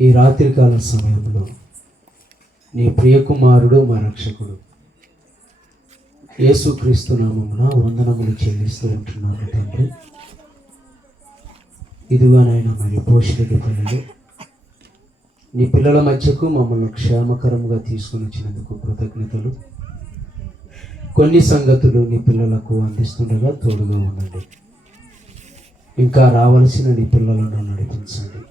ఈ రాత్రికాల సమయంలో నీ ప్రియకుమారుడు మా రక్షకుడు. యేసుక్రీస్తు నామమున వందనములు చెల్లిస్తూ ఉంటున్నాను తండ్రి. ఇదిగానైనా మరి పోషకుడి పిల్లలు. నీ పిల్లల మధ్యకు మమ్మల్ని క్షేమకరంగా తీసుకుని వచ్చినందుకు కృతజ్ఞతలు. కొన్ని సంగతులు నీ పిల్లలకు అందిస్తుండగా తోడుగా ఉండండి. ఇంకా రావలసిన నీ పిల్లలను నడిపించండి.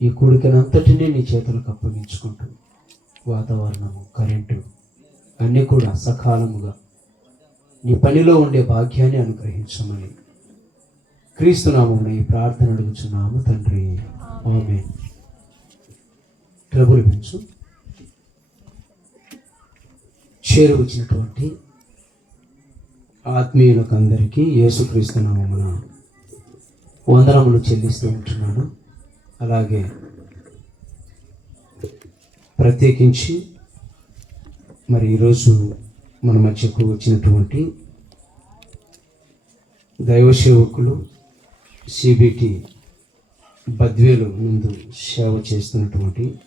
ఈ కూడికనంతటినీ నీ చేతులకు అప్పగించుకుంటూ వాతావరణము కరెంటు అన్నీ కూడా సకాలముగా నీ పనిలో ఉండే భాగ్యాన్ని అనుగ్రహించమని క్రీస్తునామమున ఈ ప్రార్థన అడుగుచున్నాము తండ్రి. ఆమె ట్రబుల్ పెంచు చేరువచ్చినటువంటి ఆత్మీయులకు అందరికీ యేసుక్రీస్తు నామమున వందనములు చెల్లిస్తూ ఉంటున్నాను. అలాగే ప్రత్యేకించి మరి ఈరోజు మన మధ్యకు వచ్చినటువంటి దైవ సేవకులు సిబిటి బద్వేలు ముందు సేవ చేస్తున్నటువంటి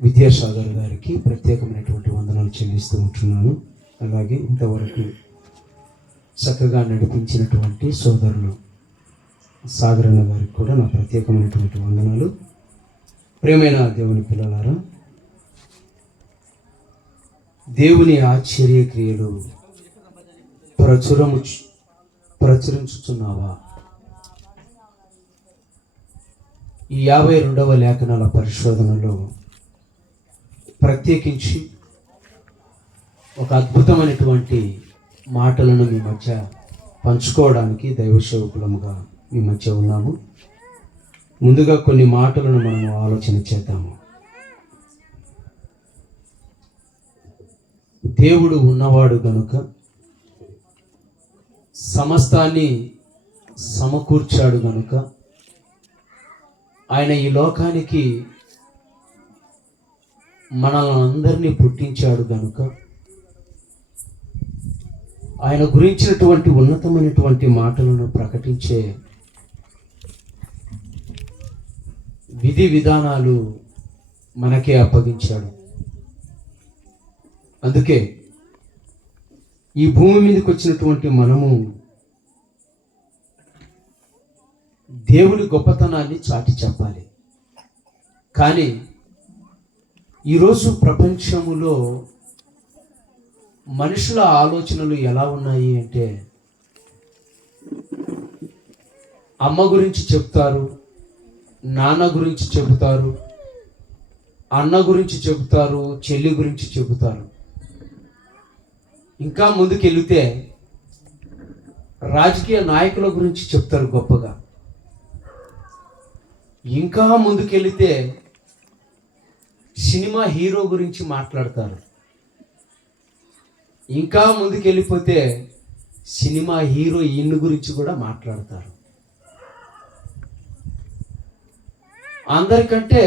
విద్యాసాగర్ గారికి ప్రత్యేకమైనటువంటి వందనాలు చెల్లిస్తూ ఉంటున్నాను. అలాగే ఇంతవరకు చక్కగా నడిపించినటువంటి సోదరులు సాగరన్న వారికి కూడా నా ప్రత్యేకమైనటువంటి వందనాలు. ప్రేమైన దేవుని పిల్లలారా దేవుని ఆశ్చర్య క్రియలు ప్రచురము ప్రచురించుచున్నావా? ఈ యాభై రెండవ లేఖనాల పరిశోధనలో ప్రత్యేకించి ఒక అద్భుతమైనటువంటి మాటలను మీ మధ్య పంచుకోవడానికి దైవ సేవకులముగా మీ మధ్య ఉన్నాము. ముందుగా కొన్ని మాటలను మనము ఆలోచన చేద్దాము. దేవుడు ఉన్నవాడు గనుక సమస్తాన్ని సమకూర్చాడు గనుక ఆయన ఈ లోకానికి మనల్ని అందరినీ పుట్టించాడు గనుక ఆయన గురించినటువంటి ఉన్నతమైనటువంటి మాటలను ప్రకటించే విధి విధానాలు మనకే అప్పగించాడు. అందుకే ఈ భూమి మీదకి వచ్చినటువంటి మనము దేవుడి గొప్పతనాన్ని చాటి చెప్పాలి. కానీ ఈరోజు ప్రపంచములో మనుషుల ఆలోచనలు ఎలా ఉన్నాయి అంటే అమ్మ గురించి చెప్తారు నాన్న గురించి చెబుతారు అన్న గురించి చెబుతారు చెల్లి గురించి చెబుతారు. ఇంకా ముందుకెళ్తే రాజకీయ నాయకుల గురించి చెప్తారు గొప్పగా. ఇంకా ముందుకెళ్తే సినిమా హీరో గురించి మాట్లాడతారు. ఇంకా ముందుకెళ్ళిపోతే సినిమా హీరోయిన్ గురించి కూడా మాట్లాడతారు. అందరికంటే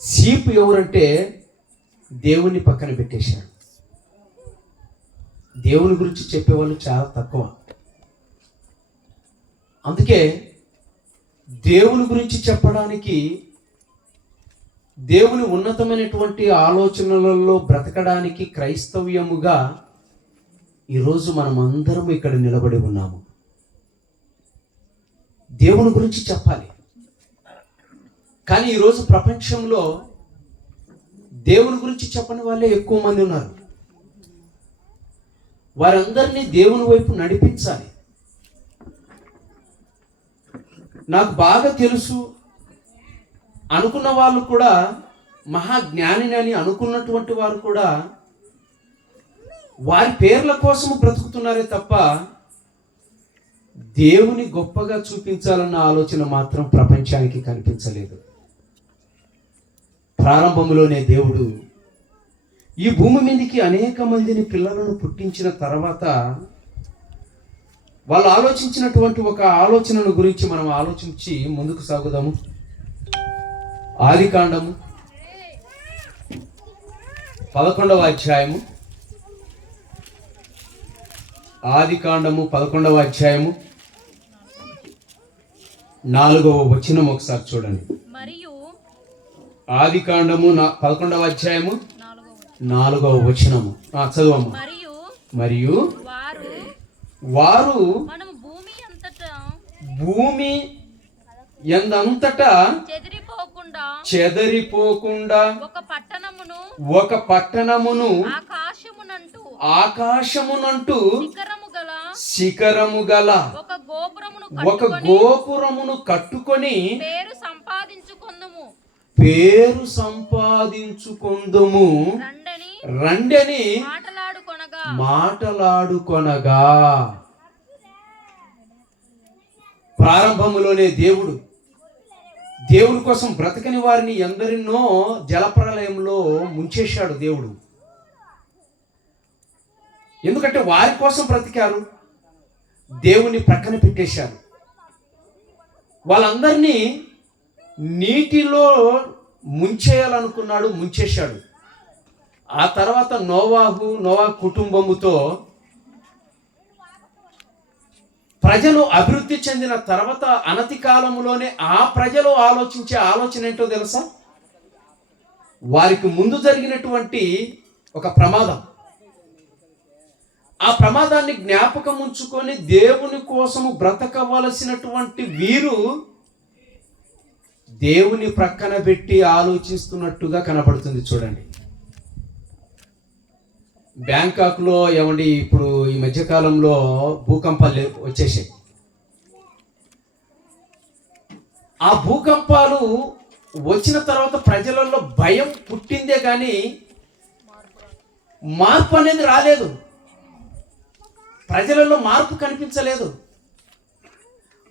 సీప్ ఎవరంటే దేవుని పక్కన పెట్టేశారు దేవుని గురించి చెప్పేవాళ్ళు చాలా తక్కువ. అందుకే దేవుని గురించి చెప్పడానికి దేవుని ఉన్నతమైనటువంటి ఆలోచనలలో బ్రతకడానికి క్రైస్తవ్యముగా ఈరోజు మనం అందరం ఇక్కడ నిలబడి ఉన్నాము. దేవుని గురించి చెప్పాలి. కానీ ఈరోజు ప్రపంచంలో దేవుని గురించి చెప్పని వాళ్ళే ఎక్కువ మంది ఉన్నారు. వారందరినీ దేవుని వైపు నడిపించాలి. నాకు బాగా తెలుసు. అనుకున్న వాళ్ళు కూడా మహా జ్ఞానిని అని అనుకున్నటువంటి వారు కూడా వారి పేర్ల కోసం బ్రతుకుతున్నారే తప్ప దేవుని గొప్పగా చూపించాలన్న ఆలోచన మాత్రం ప్రపంచానికి కనిపించలేదు. ప్రారంభంలోనే దేవుడు ఈ భూమి మీదకి అనేక మందిని పిల్లలను పుట్టించిన తర్వాత వాళ్ళు ఆలోచించినటువంటి ఒక ఆలోచనను గురించి మనం ఆలోచించి ముందుకు సాగుదాము. ఆదికాండము పదకొండవ అధ్యాయము. ఆదికాండము పదకొండవ అధ్యాయము. నాలుగవ వచనం ఒకసారి చూడండి. మరియు ఆది కాండము పదకొండవ అధ్యాయము? నాలుగవ వచనము. ఆ, చదువమ్మ. మరియు మరియు వారు భూమి ఎందంతటా చెదిరిపోకుండా చెదరిపోకుండా ఒక పట్టణమును ఒక పట్టణమును ఆకాశమునంటూ శిఖరము గల ఒక గోపురమును కట్టుకొని పేరు సంపాదించుకుందుము. పేరు సంపాదించుకుందుము. రండని మాటలాడుకొనగా. ప్రారంభములోనే దేవుడు. దేవుడి కోసం బ్రతకని వారిని ఎందరినో జలప్రలయంలో ముంచేశాడు దేవుడు. ఎందుకంటే వారి కోసం బ్రతికారు. దేవుని ప్రక్కన పెట్టేశారు. వాళ్ళందరినీ నీటిలో ముంచేయాలనుకున్నాడు ముంచేశాడు. ఆ తర్వాత నోవాహు నోవా కుటుంబముతో ప్రజలు అభివృద్ధి చెందిన తర్వాత అనతి కాలంలోనే ఆ ప్రజలు ఆలోచించే ఆలోచన ఏంటో తెలుసా? వారికి ముందు జరిగినటువంటి ఒక ప్రమాదం. ఆ ప్రమాదాన్ని జ్ఞాపకం ఉంచుకొని దేవుని కోసము బ్రతకవలసినటువంటి వీరు దేవుని ప్రక్కన పెట్టి ఆలోచిస్తున్నట్టుగా కనపడుతుంది చూడండి. బ్యాంకాక్లో ఏమండి ఇప్పుడు ఈ మధ్యకాలంలో భూకంపాలు వచ్చేసాయి. ఆ భూకంపాలు వచ్చిన తర్వాత ప్రజలలో భయం పుట్టిందే కానీ మార్పు అనేది రాలేదు. ప్రజలలో మార్పు కనిపించలేదు.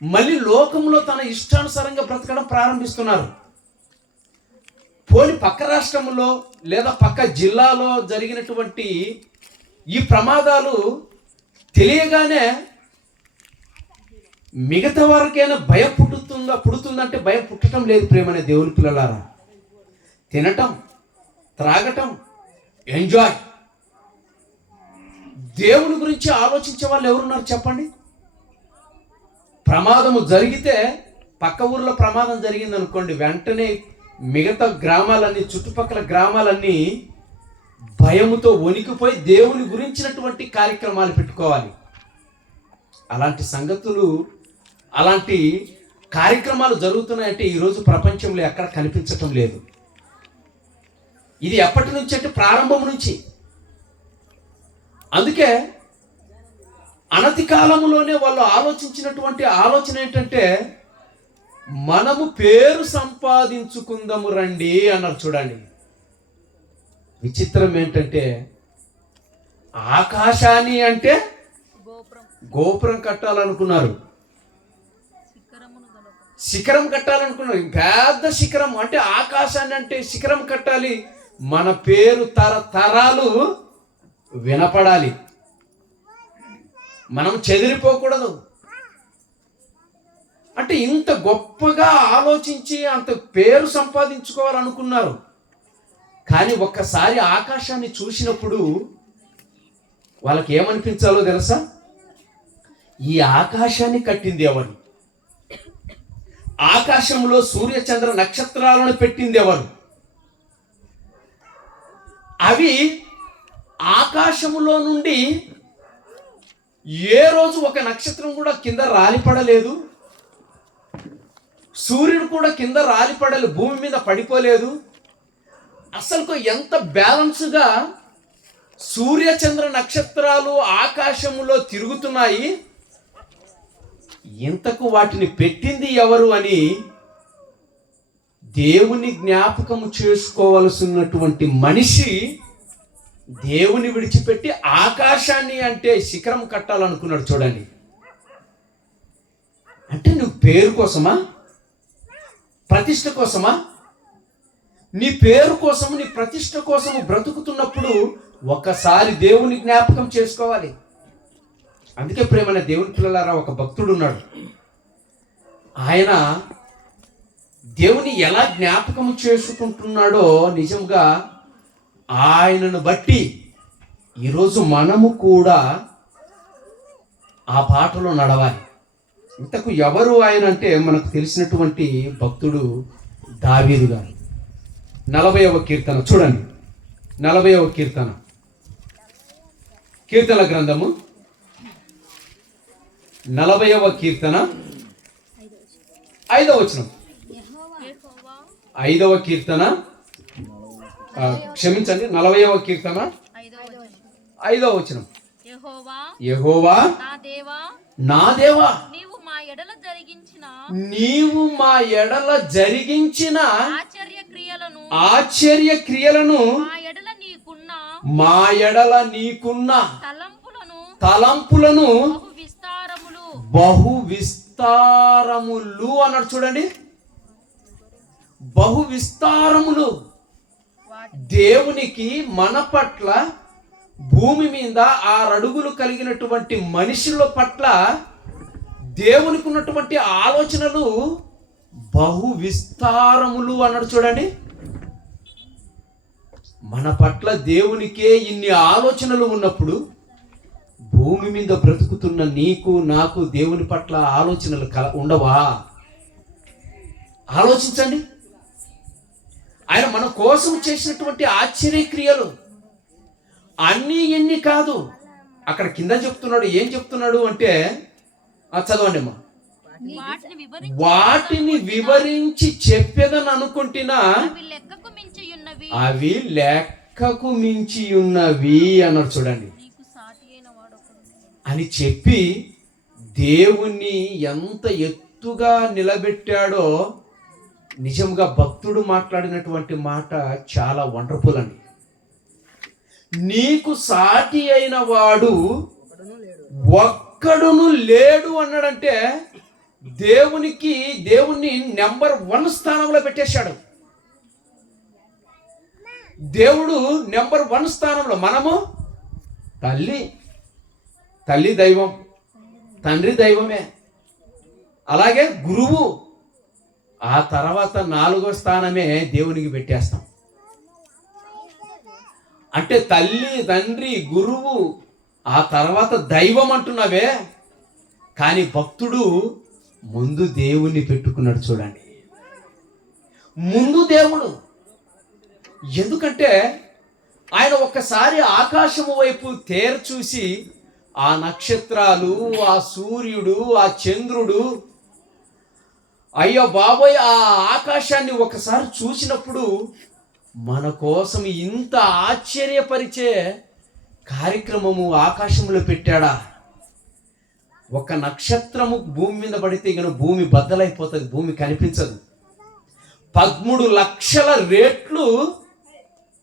మళ్ళీ లోకంలో తన ఇష్టానుసారంగా బ్రతకడం ప్రారంభిస్తున్నారు. పోని పక్క రాష్ట్రంలో లేదా పక్క జిల్లాలో జరిగినటువంటి ఈ ప్రమాదాలు తెలియగానే మిగతా వారికైనా భయం పుట్టుతుందా పుడుతుందంటే భయం పుట్టడం లేదు ప్రేమనే దేవుని పిల్లలారా. తినటం త్రాగటం ఎంజాయ్ దేవుని గురించి ఆలోచించే వాళ్ళు ఎవరున్నారు చెప్పండి? ప్రమాదము జరిగితే పక్క ఊర్లో ప్రమాదం జరిగింది అనుకోండి వెంటనే మిగతా గ్రామాలన్నీ చుట్టుపక్కల గ్రామాలన్నీ భయముతో వణికిపోయి దేవుని గురించినటువంటి కార్యక్రమాలు పెట్టుకోవాలి. అలాంటి సంగతులు అలాంటి కార్యక్రమాలు జరుగుతున్నాయంటే ఈరోజు ప్రపంచంలో ఎక్కడ కనిపించటం లేదు. ఇది ఎప్పటి నుంచి అంటే ప్రారంభం నుంచి. అందుకే అనతి కాలంలోనే వాళ్ళు ఆలోచించినటువంటి ఆలోచన ఏంటంటే మనము పేరు సంపాదించుకుందాము రండి అన్నారు చూడండి. విచిత్రం ఏంటంటే ఆకాశాన్ని అంటే గోపురం గోపురం కట్టాలనుకున్నారు. శిఖరం కట్టాలనుకున్నారు. పెద్ద శిఖరం అంటే ఆకాశాన్ని అంటే శిఖరం కట్టాలి. మన పేరు తరతరాలు వినపడాలి. మనం చెదిరిపోకూడదు. అంటే ఇంత గొప్పగా ఆలోచించి అంత పేరు సంపాదించుకోవాలనుకున్నారు. కానీ ఒక్కసారి ఆకాశాన్ని చూసినప్పుడు వాళ్ళకి ఏమనిపించాలో తెలుసా? ఈ ఆకాశాన్ని కట్టింది ఎవరు? ఆకాశంలో సూర్య చంద్ర నక్షత్రాలను పెట్టింది ఎవరు? అవి ఆకాశములో నుండి ఏ రోజు ఒక నక్షత్రం కూడా కింద రాలిపడలేదు? సూర్యుడు కూడా కింద రాలిపడలేదు భూమి మీద పడిపోలేదు. అసలు ఎంత బ్యాలెన్స్గా సూర్య చంద్ర నక్షత్రాలు ఆకాశములో తిరుగుతున్నాయి? ఇంతకు వాటిని పెట్టింది ఎవరు అని దేవుని జ్ఞాపకము చేసుకోవలసినటువంటి మనిషి దేవుని విడిచిపెట్టి ఆకాశాన్ని అంటే శిఖరం కట్టాలనుకున్నాడు చూడండి. అంటే నువ్వు పేరు కోసమా? ప్రతిష్ట కోసమా? నీ పేరు కోసము నీ ప్రతిష్ట కోసము బ్రతుకుతున్నప్పుడు ఒకసారి దేవుని జ్ఞాపకం చేసుకోవాలి. అందుకే ప్రేమైన దేవుని పిల్లలారా ఒక భక్తుడు ఉన్నాడు. ఆయన దేవుని ఎలా జ్ఞాపకం చేసుకుంటున్నాడో నిజంగా ఆయనను బట్టి ఈరోజు మనము కూడా ఆ పాటలో నడవాలి. ఇంతకు ఎవరు ఆయన అంటే మనకు తెలిసినటువంటి భక్తుడు దావీదు గారు. నలభైవ కీర్తన చూడండి. నలభైవ కీర్తన. కీర్తన గ్రంథము. నలభైవ కీర్తన. ఐదవ వచనం. ఐదవ కీర్తన. క్షమించండి నలభైవ కీర్తన. ఐదవ వచనం. యెహోవా నా దేవా నీవు మా ఎడల జరిగించిన నీవు మా ఎడల జరిగించిన ఆశ్చర్య క్రియలను ఆశ్చర్య క్రియలను మా ఎడల నీకున్న మా ఎడల నీకున్న తలంపులను తలంపులను బహు విస్తారములు బహు విస్తారములు అన్నాడు చూడండి. బహు విస్తారములు. దేవునికి మన పట్ల భూమి మీద ఆరడుగులు కలిగినటువంటి మనుషుల పట్ల దేవునికి ఉన్నటువంటి ఆలోచనలు బహు విస్తారములు అన్నాడు చూడండి. మన పట్ల దేవునికే ఇన్ని ఆలోచనలు ఉన్నప్పుడు భూమి మీద బ్రతుకుతున్న నీకు నాకు దేవుని పట్ల ఆలోచనలు కల ఉండవా? ఆలోచించండి. ఆయన మన కోసం చేసినటువంటి ఆశ్చర్యక్రియలు. అన్నీ ఎన్ని కాదు. అక్కడ కింద చెప్తున్నాడు ఏం చెప్తున్నాడు అంటే చదవండి అమ్మా. వాటిని వివరించి చెప్పేదని అనుకుంటున్నా అవి లెక్కకు మించి ఉన్నవి అన్నాడు చూడండి. అని చెప్పి దేవుణ్ణి ఎంత ఎత్తుగా నిలబెట్టాడో నిజంగా భక్తుడు మాట్లాడినటువంటి మాట చాలా వండర్ఫుల్ అండి. నీకు సాటి అయిన వాడు ఒక్కడును లేడు అన్నాడంటే దేవునికి దేవుణ్ణి నెంబర్ వన్ స్థానంలో పెట్టేశాడు. దేవుడు నెంబర్ వన్ స్థానంలో మనము తల్లి తల్లి దైవం తండ్రి దైవమే అలాగే గురువు ఆ తర్వాత నాలుగో స్థానమే దేవునికి పెట్టేస్తాం. అంటే తల్లి తండ్రి గురువు ఆ తర్వాత దైవం అంటున్నావే కానీ భక్తుడు ముందు దేవుణ్ణి పెట్టుకున్నాడు చూడండి. ముందు దేవుడు. ఎందుకంటే ఆయన ఒక్కసారి ఆకాశము వైపు తేర చూసి ఆ నక్షత్రాలు ఆ సూర్యుడు ఆ చంద్రుడు అయ్యో బాబోయ్ ఆ ఆకాశాన్ని ఒకసారి చూసినప్పుడు మన కోసం ఇంత ఆశ్చర్యపరిచే కార్యక్రమము ఆకాశంలో పెట్టాడా? ఒక నక్షత్రము భూమి మీద పడితే గను భూమి బద్దలైపోతుంది భూమి కనిపించదు. పదమూడు లక్షల రేట్లు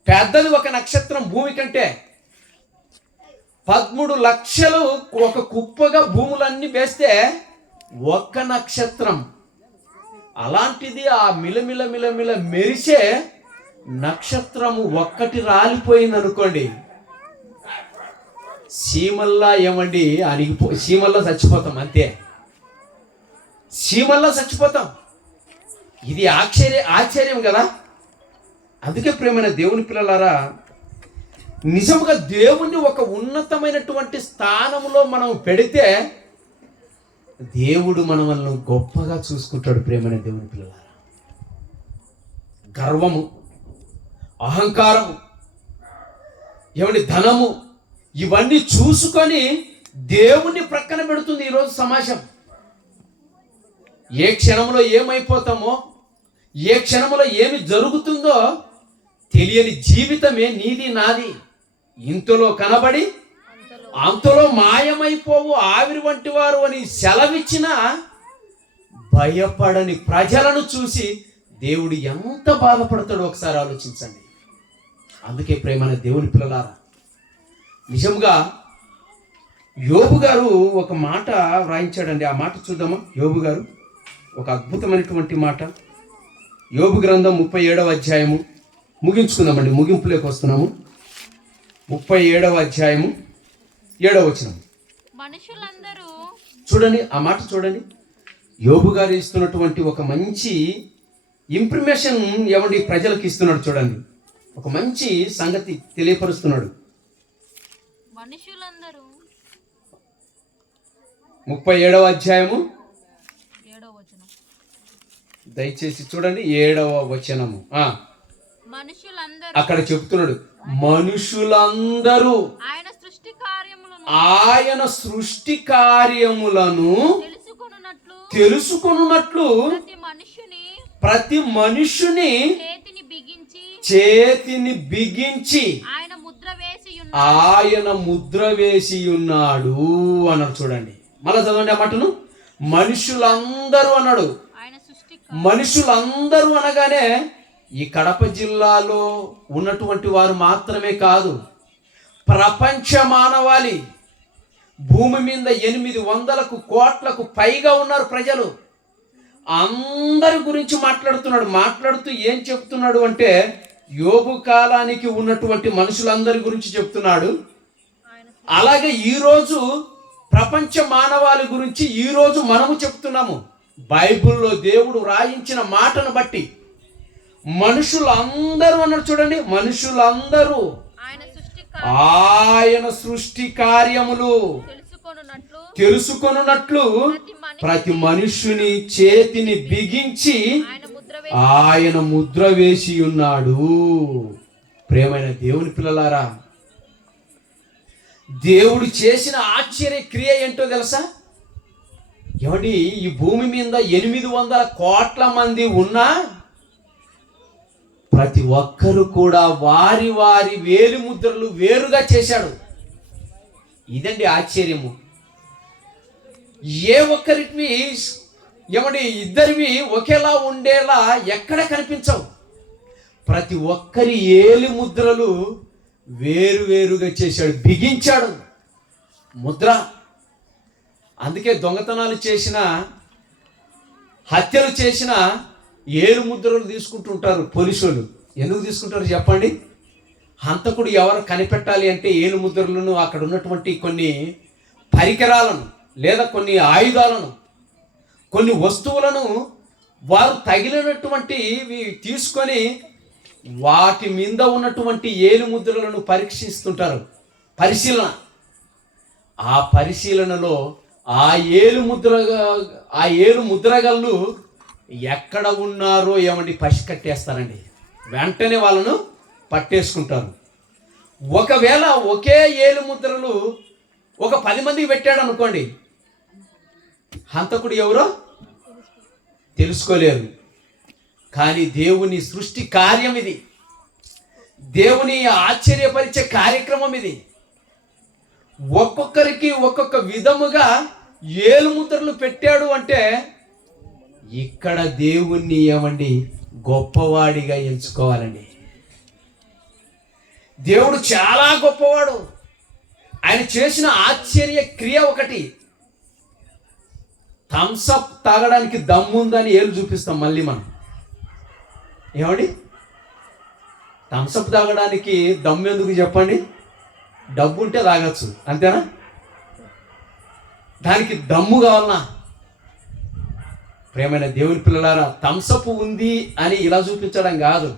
పెద్దది ఒక నక్షత్రం భూమి కంటే. పదమూడు లక్షలు ఒక కుప్పగా భూములన్నీ వేస్తే ఒక్క నక్షత్రం. అలాంటిది ఆ మిలమిల మిలమిల మెరిసే నక్షత్రము ఒక్కటి రాలిపోయింది అనుకోండి సీమల్లా ఏమండి అరిగిపో సీమల్లా చచ్చిపోతాం అంతే. సీమల్లా చచ్చిపోతాం. ఇది ఆశ్చర్య ఆశ్చర్యం కదా. అందుకే ప్రేమైన దేవుని పిల్లలారా నిజముగా దేవుణ్ణి ఒక ఉన్నతమైనటువంటి స్థానంలో మనం పెడితే దేవుడు మనల్ని గొప్పగా చూసుకుంటాడు ప్రేమైన దేవుని పిల్లలారా. గర్వము అహంకారము ఏమండి ధనము ఇవన్నీ చూసుకొని దేవుణ్ణి ప్రక్కన పెడుతుంది ఈరోజు సమాజం. ఏ క్షణంలో ఏమైపోతామో ఏ క్షణంలో ఏమి జరుగుతుందో తెలియని జీవితమే నీది నాది. ఇంతలో కనబడి అంతలో మాయమైపోవు ఆవిరి వంటి వారు అని సెలవిచ్చిన భయపడని ప్రజలను చూసి దేవుడు ఎంత బాధపడతాడో ఒకసారి ఆలోచించండి. అందుకే ప్రేమైన దేవుని పిల్లలారా నిజంగా యోబు గారు ఒక మాట వ్రాయించాడండి. ఆ మాట చూద్దామా? యోబు గారు ఒక అద్భుతమైనటువంటి మాట. యోబు గ్రంథం ముప్పై ఏడవ అధ్యాయము. ముగించుకుందామండి. ముగింపులోకి వస్తున్నాము. ముప్పై ఏడవ అధ్యాయము. ఏడవ మనుషులందరూ చూడండి ఆ మాట చూడండి. యోబు గారు ఇస్తున్నటువంటి ఒక మంచి ఇంప్రిమేషన్ ఏమండి ప్రజలకు ఇస్తున్నాడు చూడండి. ఒక మంచి సంగతి తెలియపరుస్తున్నాడు. మనుషులందరూ ముప్పై ఏడవ అధ్యాయము. దయచేసి చూడండి ఏడవ వచనము. అక్కడ చెప్తున్నాడు మనుషులందరూ ఆయన సృష్టి కార్యములను తెలుసుకున్నట్లు ప్రతి మనుషుని ప్రతి మనుషుని చేతిని బిగించి చేతిని బిగించి ఆయన ముద్ర వేసి ఉన్న ఆయన ముద్ర వేసి ఉన్నాడు అన్నాడు చూడండి. మళ్ళా చదవండి ఆ మాటను. మనుషులందరూ అన్నాడు. మనుషులందరూ అనగానే ఈ కడప జిల్లాలో ఉన్నటువంటి వారు మాత్రమే కాదు. ప్రపంచ మానవాళి. భూమి మీద ఎనిమిది వందలకు కోట్లకు పైగా ఉన్నారు ప్రజలు. అందరి గురించి మాట్లాడుతున్నాడు. మాట్లాడుతూ ఏం చెప్తున్నాడు అంటే యోగు కాలానికి ఉన్నటువంటి మనుషులందరి గురించి చెప్తున్నాడు. అలాగే ఈరోజు ప్రపంచ మానవాళి గురించి ఈరోజు మనము చెప్తున్నాము. బైబిల్లో దేవుడు రాయించిన మాటను బట్టి. మనుషులందరూ అన్నారు చూడండి మనుషులందరూ ఆయన సృష్టి కార్యములు తెలుసుకొనున్నట్లు ప్రతి మనిషి ప్రతి మనుష్యుని చేతిని బిగించి ఆయన ముద్ర వేసి ఆయన ముద్ర వేసి ఉన్నాడు. ప్రేమైన దేవుని పిల్లలారా దేవుడు చేసిన ఆశ్చర్య క్రియ ఏంటో తెలుసా? ఏమండి ఈ భూమి మీద ఎనిమిది వందల కోట్ల మంది ఉన్నా ప్రతి ఒక్కరు కూడా వారి వారి వేలి ముద్రలు వేరుగా చేశాడు. ఇదండి ఆశ్చర్యము. ఏ ఒక్కరికి ఏమండి ఇద్దరివి ఒకేలా ఉండేలా ఎక్కడ కనిపించవు. ప్రతి ఒక్కరి ఏలి ముద్రలు వేరు వేరుగా చేశాడు బిగించాడు ముద్ర. అందుకే దొంగతనాలు చేసిన హత్యలు చేసిన ఏలు ముద్రలు తీసుకుంటుంటారు పోలీసులు. ఎందుకు తీసుకుంటారు చెప్పండి? హంతకుడు ఎవరు కనిపెట్టాలి అంటే ఏలు ముద్రలను అక్కడ ఉన్నటువంటి కొన్ని పరికరాలను లేదా కొన్ని ఆయుధాలను కొన్ని వస్తువులను వారు తగిలినటువంటివి తీసుకొని వాటి మీద ఉన్నటువంటి ఏలు ముద్రలను పరీక్షిస్తుంటారు. పరిశీలన. ఆ పరిశీలనలో ఆ ఏలు ముద్ర ఆ ఏలు ముద్రగళ్ళు ఎక్కడ ఉన్నారో ఏమండి పసి కట్టేస్తారండి వెంటనే వాళ్ళను పట్టేసుకుంటారు. ఒకవేళ ఒకే ఏలు ముద్రలు ఒక పది మందికి పెట్టాడు అనుకోండి హంతకుడు ఎవరో తెలుసుకోలేరు. కానీ దేవుని సృష్టి కార్యం ఇది. దేవుని ఆశ్చర్యపరిచే కార్యక్రమం ఇది. ఒక్కొక్కరికి ఒక్కొక్క విధముగా ఏలుముద్రలు పెట్టాడు అంటే ఇక్కడ దేవుణ్ణి ఏమండి? గొప్పవాడిగా ఎంచుకోవాలండి. దేవుడు చాలా గొప్పవాడు. ఆయన చేసిన ఆశ్చర్య క్రియ ఒకటి. థమ్సప్ తాగడానికి దమ్ముందని ఏలు చూపిస్తాం మళ్ళీ మనం. ఏమండి? థమ్సప్ తాగడానికి దమ్ము ఎందుకు చెప్పండి? డబ్బు ఉంటే తాగచ్చు అంతేనా? దానికి దమ్ము కావాలనా? ప్రేమైన దేవుని పిల్లలారా థమ్సప్ ఉంది అని ఇలా చూపించడం కాదు.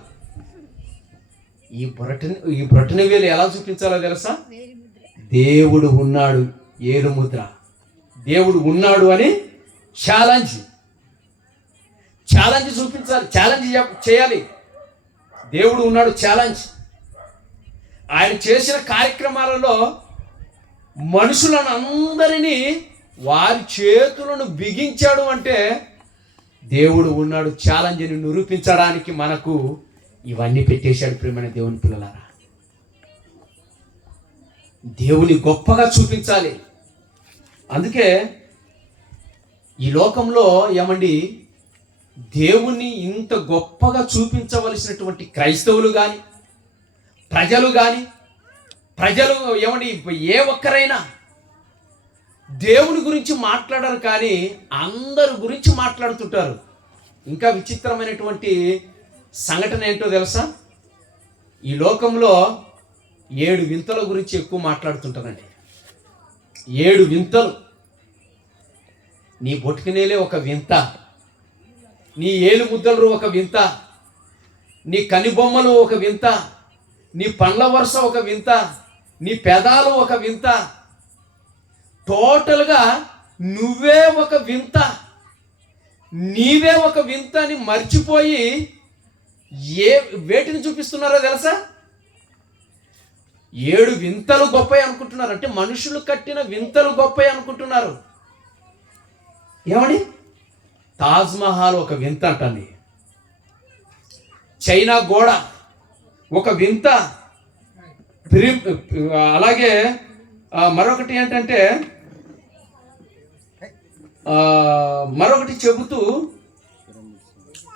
ఈ బొరటని ఈ బొరటని వేలు ఎలా చూపించాలో తెలుసా? దేవుడు ఉన్నాడు ఏలుముద్ర దేవుడు ఉన్నాడు అని ఛాలెంజ్ ఛాలెంజ్ చూపించాలి ఛాలెంజ్ చేయాలి. దేవుడు ఉన్నాడు ఛాలెంజ్ ఆయన చేసిన కార్యక్రమాలలో మనుషులను అందరినీ వారి చేతులను బిగించాడు అంటే దేవుడు ఉన్నాడు ఛాలెంజ్ని నిరూపించడానికి మనకు ఇవన్నీ పెట్టేశాడు ప్రేమైన దేవుని పిల్లలారా. దేవుని గొప్పగా చూపించాలి. అందుకే ఈ లోకంలో ఏమండి దేవుణ్ణి ఇంత గొప్పగా చూపించవలసినటువంటి క్రైస్తవులు కానీ ప్రజలు కానీ ప్రజలు ఏమండి ఏ ఒక్కరైనా దేవుని గురించి మాట్లాడరు కానీ అందరి గురించి మాట్లాడుతుంటారు. ఇంకా విచిత్రమైనటువంటి సంఘటన ఏంటో తెలుసా? ఈ లోకంలో ఏడు వింతల గురించి ఎక్కువ మాట్లాడుతుంటారండి. ఏడు వింతలు. నీ బొట్టుకునేలే ఒక వింత. నీ ఏలు ముద్దలు ఒక వింత. నీ కనిబొమ్మలు ఒక వింత. నీ పండ్ల వరుస ఒక వింత. నీ పెదాలు ఒక వింత. టోటల్గా నువ్వే ఒక వింత. నీవే ఒక వింత అని మర్చిపోయి ఏ వేటిని చూపిస్తున్నారో తెలుసా? ఏడు వింతలు గొప్పవి అనుకుంటున్నారు. అంటే మనుషులు కట్టిన వింతలు గొప్పవి అనుకుంటున్నారు. ఏమని తాజ్మహల్ ఒక వింత అంటండి. చైనా గోడ ఒక వింత. అలాగే మరొకటి ఏంటంటే మరొకటి చెబుతూ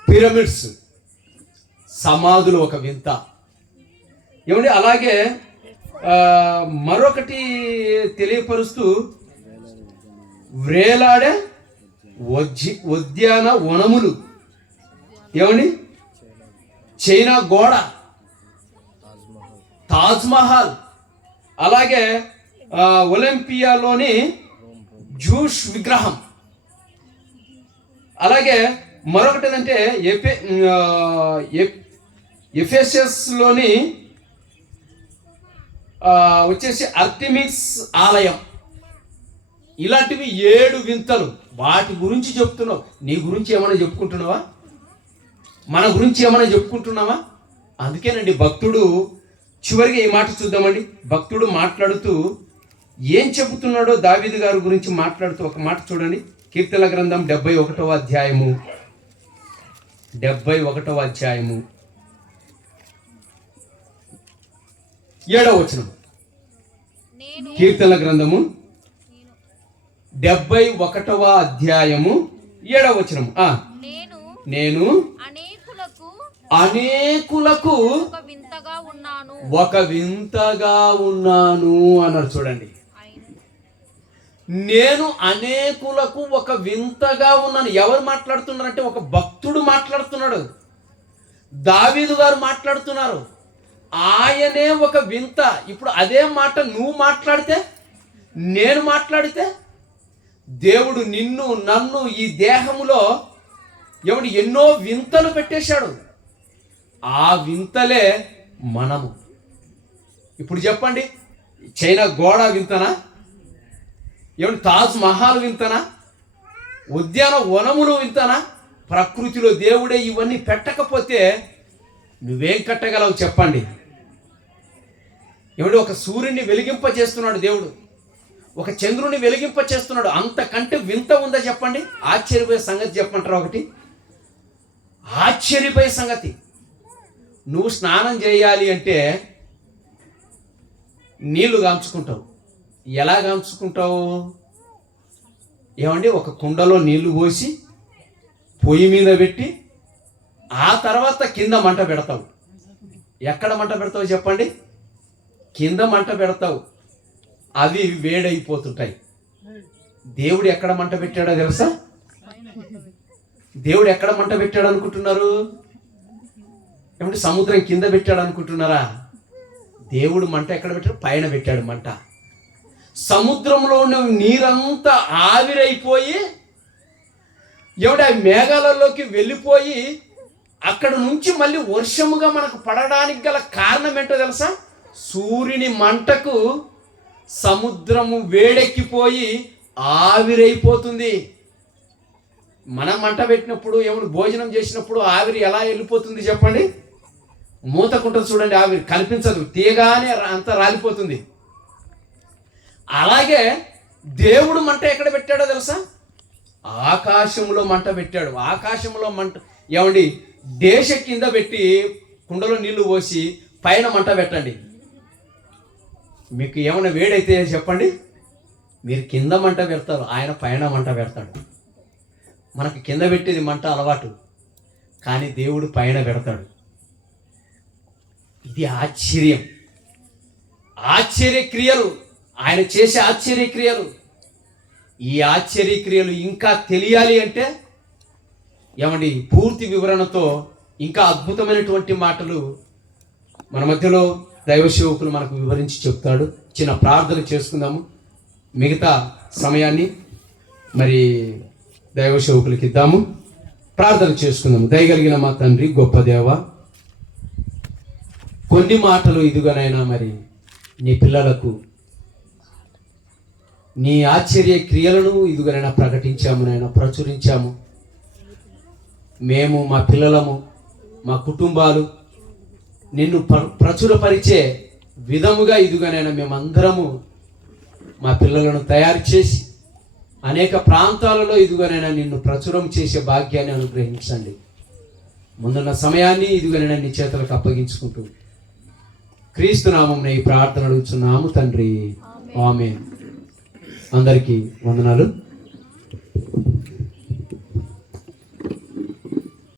పిరమిడ్స్. సమాధులు ఒక వింత. ఏమండి అలాగే మరొకటి తెలియపరుస్తూ వ్రేలాడే వజ్జి ఉద్యాన వనములు. ఏమండి? చైనా గోడ. తాజ్మహల్ అలాగే ఒలింపియాలోని జూష్ విగ్రహం. అలాగే మరొకటి ఏంటంటే ఎఫె ఆ, వచ్చేసి అర్టిమిక్స్ ఆలయం. ఇలాంటివి ఏడు వింతలు. వాటి గురించి చెప్తున్నావు. నీ గురించి ఏమైనా చెప్పుకుంటున్నావా? మన గురించి ఏమైనా చెప్పుకుంటున్నావా? అందుకేనండి భక్తుడు చివరిగా ఈ మాట చూద్దామండి. భక్తుడు మాట్లాడుతూ ఏం చెబుతున్నాడో దావీదు గారి గురించి మాట్లాడుతూ ఒక మాట చూడండి. కీర్తన గ్రంథం డెబ్బై ఒకటవ అధ్యాయము. డెబ్బై ఒకటవ అధ్యాయము. ఏడవ వచనం. నేను కీర్తన గ్రంథము డెబ్బై ఒకటవ అధ్యాయము ఏడవ వచనం నేను నేను అనేకులకు ఒక వింతగా ఉన్నాను. ఒక వింతగా ఉన్నాను అన్నారు. చూడండి. నేను అనేకులకు ఒక వింతగా ఉన్నాను. ఎవరు మాట్లాడుతున్నారంటే ఒక భక్తుడు మాట్లాడుతున్నాడు. దావీదు గారు మాట్లాడుతున్నారు. ఆయనే ఒక వింత. ఇప్పుడు అదే మాట నువ్వు మాట్లాడితే నేను మాట్లాడితే దేవుడు నిన్ను నన్ను ఈ దేహములో ఎవడు ఎన్నో వింతలు పెట్టేశాడు. ఆ వింతలే మనము. ఇప్పుడు చెప్పండి చైనా గోడ వింతనా? ఏమంటే తాజ్ మహల్ వింతనా? ఉద్యాన వనములు వింతనా? ప్రకృతిలో దేవుడే ఇవన్నీ పెట్టకపోతే నువ్వేం కట్టగలవు చెప్పండి. ఏమంటే ఒక సూర్యుని వెలిగింప చేస్తున్నాడు దేవుడు. ఒక చంద్రుని వెలిగింప చేస్తున్నాడు. అంతకంటే వింత ఉందా చెప్పండి? ఆశ్చర్యపోయే సంగతి చెప్పంటారా ఒకటి? ఆశ్చర్యపోయే సంగతి. నువ్వు స్నానం చేయాలి అంటే నీళ్ళు కాంచుకుంటావు. ఎలా కాంచుకుంటావు ఏమండి ఒక కుండలో నీళ్ళు పోసి పొయ్యి మీద పెట్టి ఆ తర్వాత కింద మంట పెడతావు. ఎక్కడ మంట పెడతావు చెప్పండి? కింద మంట పెడతావు. అవి వేడైపోతుంటాయి. దేవుడు ఎక్కడ మంట పెట్టాడో తెలుసా? దేవుడు ఎక్కడ మంట పెట్టాడు అనుకుంటున్నారు ఏమంటే సముద్రం కింద పెట్టాడు అనుకుంటున్నారా దేవుడు మంట ఎక్కడ పెట్టాడు? పైన పెట్టాడు మంట. సముద్రంలో ఉన్న నీరంతా ఆవిరైపోయి ఎవడ మేఘాలలోకి వెళ్ళిపోయి అక్కడ నుంచి మళ్ళీ వర్షముగా మనకు పడడానికి గల కారణం ఏంటో తెలుసా? సూర్యుని మంటకు సముద్రము వేడెక్కిపోయి ఆవిరైపోతుంది. మనం మంట పెట్టినప్పుడు ఏమైనా భోజనం చేసినప్పుడు ఆవిరి ఎలా వెళ్ళిపోతుంది చెప్పండి? మూతకుంటుంది చూడండి ఆవిరి కనిపించదు. తీయగానే అంతా రాలిపోతుంది. అలాగే దేవుడు మంట ఎక్కడ పెట్టాడో తెలుసా? ఆకాశంలో మంట పెట్టాడు. ఆకాశంలో మంట ఏమండి? దేశ కింద పెట్టి కుండలో నీళ్ళు పోసి పైన మంట పెట్టండి. మీకు ఏమైనా వేడైతే చెప్పండి. మీరు కింద మంట పెడతారు. ఆయన పైన మంట పెడతాడు. మనకు కింద పెట్టేది మంట అలవాటు. కానీ దేవుడు పైన పెడతాడు. ఇది ఆశ్చర్యం. ఆశ్చర్య క్రియలు ఆయన చేసే ఆశ్చర్యక్రియలు ఈ ఆశ్చర్యక్రియలు ఇంకా తెలియాలి అంటే ఏమండి పూర్తి వివరణతో ఇంకా అద్భుతమైనటువంటి మాటలు మన మధ్యలో దైవ సేవకులు మనకు వివరించి చెప్తాడు. చిన్న ప్రార్థన చేసుకుందాము. మిగతా సమయాన్ని మరి దైవ సేవకులకి ఇద్దాము. ప్రార్థన చేసుకుందాము. దయగలిగిన మా తండ్రి గొప్ప దేవ కొన్ని మాటలు ఇదిగానైనా మరి నీ పిల్లలకు నీ ఆశ్చర్య క్రియలను ఇదిగనైనా ప్రకటించాము నాయన ప్రచురించాము. మేము మా పిల్లలము మా కుటుంబాలు నిన్ను ప్ర- ప్రచురపరిచే విధముగా ఇదిగానైనా మేమందరము మా పిల్లలను తయారు చేసి అనేక ప్రాంతాలలో ఇదిగోనైనా నిన్ను ప్రచురం చేసే భాగ్యాన్ని అనుగ్రహించండి. ముందున్న సమయాన్ని ఇదిగోనైనా నీ చేతులకు అప్పగించుకుంటూ క్రీస్తు నామం ఈ ప్రార్థన అడుగుతున్నాము తండ్రి. ఆమె అందరికీ వందనాలు.